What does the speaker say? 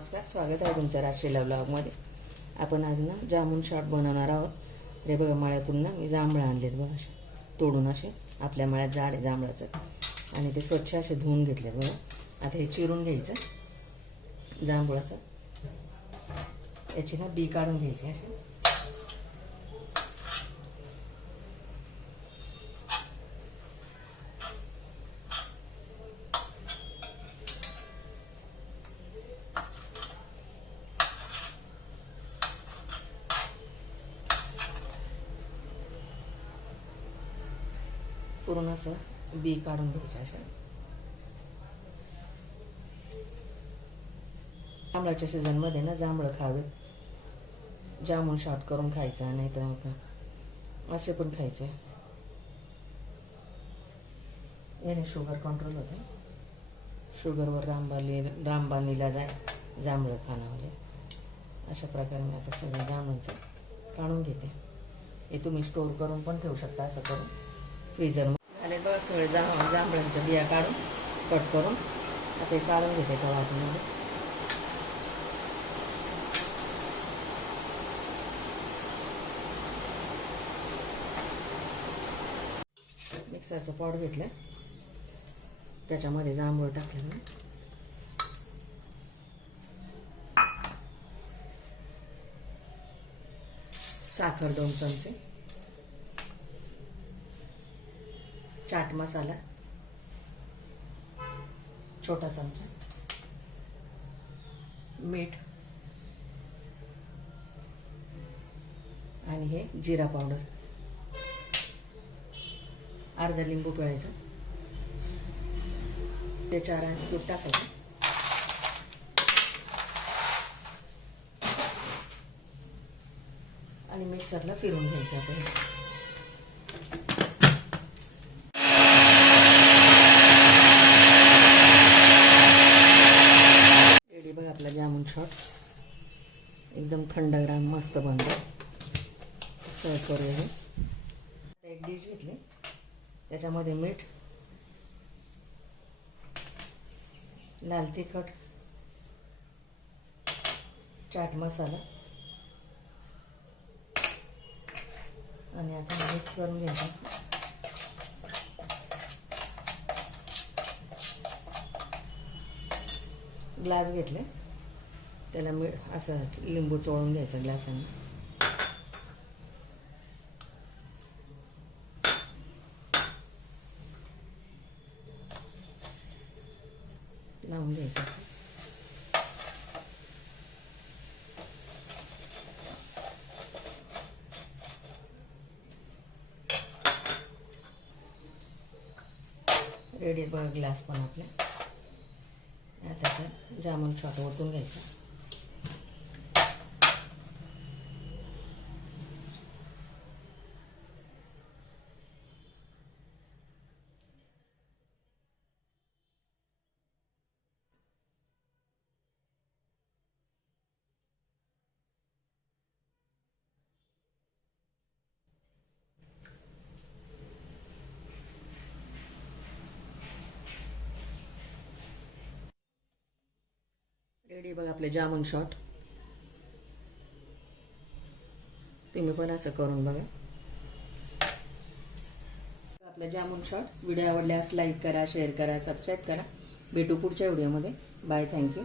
नमस्कार, स्वागत आहे तुमचं राशीला ब्लॉगमध्ये. आपण आज ना जामून शॉट बनवणार आहोत. हे बघा, मळ्यातून ना मी जांभळं आणलेत बघा, असे तोडून. असे आपल्या मळ्यात झाड आहे जांभळाचं, आणि ते स्वच्छ असे धुवून घेतलेत बघा. आता हे चिरून घ्यायचं जांभूळ असं, याची ना बी काढून घ्यायची अशी. पूर्ण असं बी काढून घ्यायचं अशा. जांभळाच्या सीझनमध्ये ना जांभळं खावेत, जामून शॉट करून खायचं, नाही तर मग असे पण खायचे. याने शुगर कंट्रोल होतं. शुगरवर रामबाण इलाज आहे जांभळं खाणं. म्हणजे अशा प्रकारे मी आता सगळं जांभळाचं काढून घेते. हे तुम्ही स्टोर करून पण ठेवू शकता, असं करून फ्रीजरमध्ये. आणि बस सगळे जांभळांच्या बिया काढून कट करून आता हे काढून घेते त्या वाटीमध्ये. मिक्सरचं पॉट घेतलं, त्याच्यामध्ये जांभूळ टाकले, साखर 2 चमचे, चाट मसाला छोटा चमचा, मीठ आणि हे जिरा पावडर. अर्धा लिंबू पिळायचं, ते 4 आइस क्यूब टाकायचं आणि मिक्सरला फिरून घ्यायचं. आपण रेडी बघा आपला जामून शॉट एकदम थंडगार मस्त बनतो. सर्व करूया. हे एक डिश घेतली, त्याच्यामध्ये मीठ, लाल तिखट, चाट मसाला, आणि आता मिक्स करून घ्यायचं. ग्लास घेतले, त्याला असं लिंबू चोळून घ्यायचं ग्लासाने. लावून घ्यायचं. रेडी बघा ग्लास पण आपल्या. आता जामून शॉट ओतून घ्यायचा. रेडी बघा आपले जामून शॉट. तुम्ही पण असं करून बघा. आपला जामून शॉट व्हिडिओ आवडल्यास लाईक करा, शेअर करा, सबस्क्राईब करा. भेटू पुढच्या व्हिडिओमध्ये. Bye, thank you.